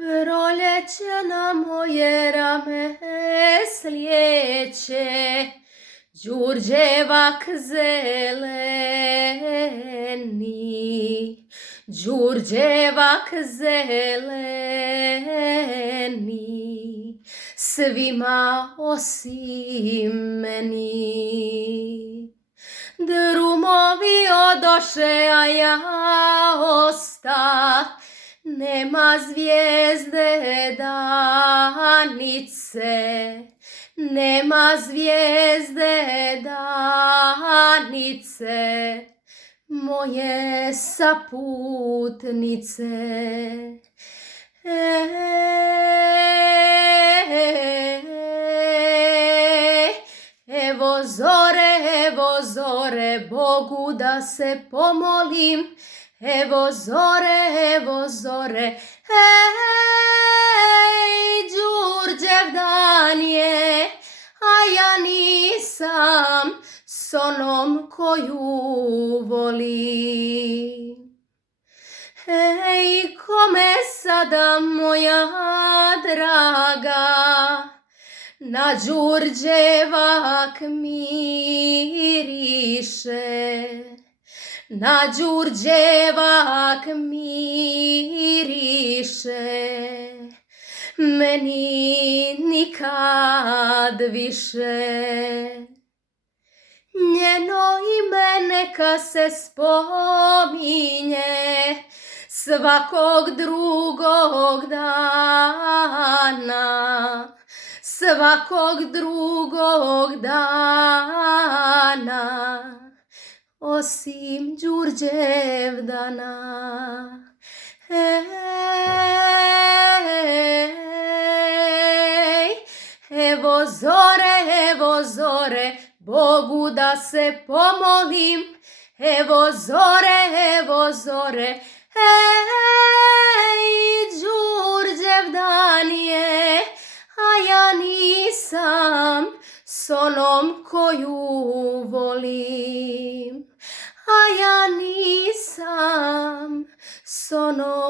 Proljeće na moje rame slijeće, đurđevak zeleni, đurđevak zeleni, svima osim meni. Drumovi odoše, a ja ostah, nema zvijezde danice, nema zvijezde danice, moje saputnice. Evo zore, Bogu da se pomolim. Evo zore, Đurđev dan je, a ja nisam s onom koju volim. Kome sada moja draga na đurđevak miriše, na đurđevak miriše, meni nikad više. Njeno ime neka se spominje svakog drugog dana, svakog drugog dana, osim Đurđevdana. Evo zore, Bogu da se pomolim. Evo zore, Đurđev dan je, a ja nisam s onom koju volim, a ja nisam s onom